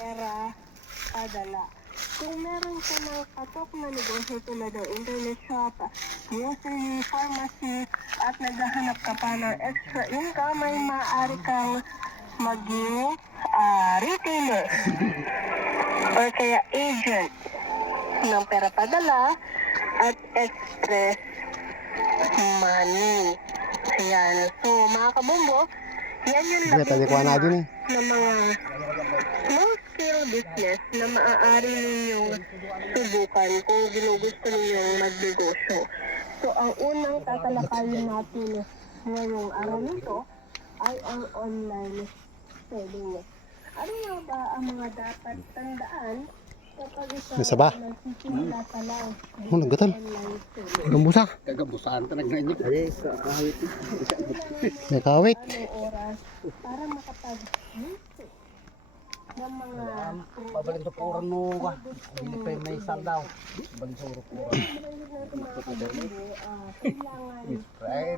pera padala. Kung meron ka ng patok na negosyo tulad ng internet shop, grocery, pharmacy, at naghahanap ka pa ng extra income, ay maaari kang maging retailer or kaya agent ng pera padala at express money. Ayan. So, mga kabumbo, yan yung Talikuan na dyan eh. ng mga small-scale business na maaari ninyong subukan kung ginugusto ninyong magnegosyo. So, ang unang tatalakayin natin ngayong araw nito ay ang online selling. Ano nga ba ang mga dapat tandaan kapag May saba? nagsisimula pa lang Nagatan. online selling? Gambusa. Kagabusahan ta nagnainip. Ay, sa kahit. May kawit. Anong oras para ng mga Pabalin sa puran mo ka. Hindi pa may saldaw. Pabalin sa puran. kailangan Ay,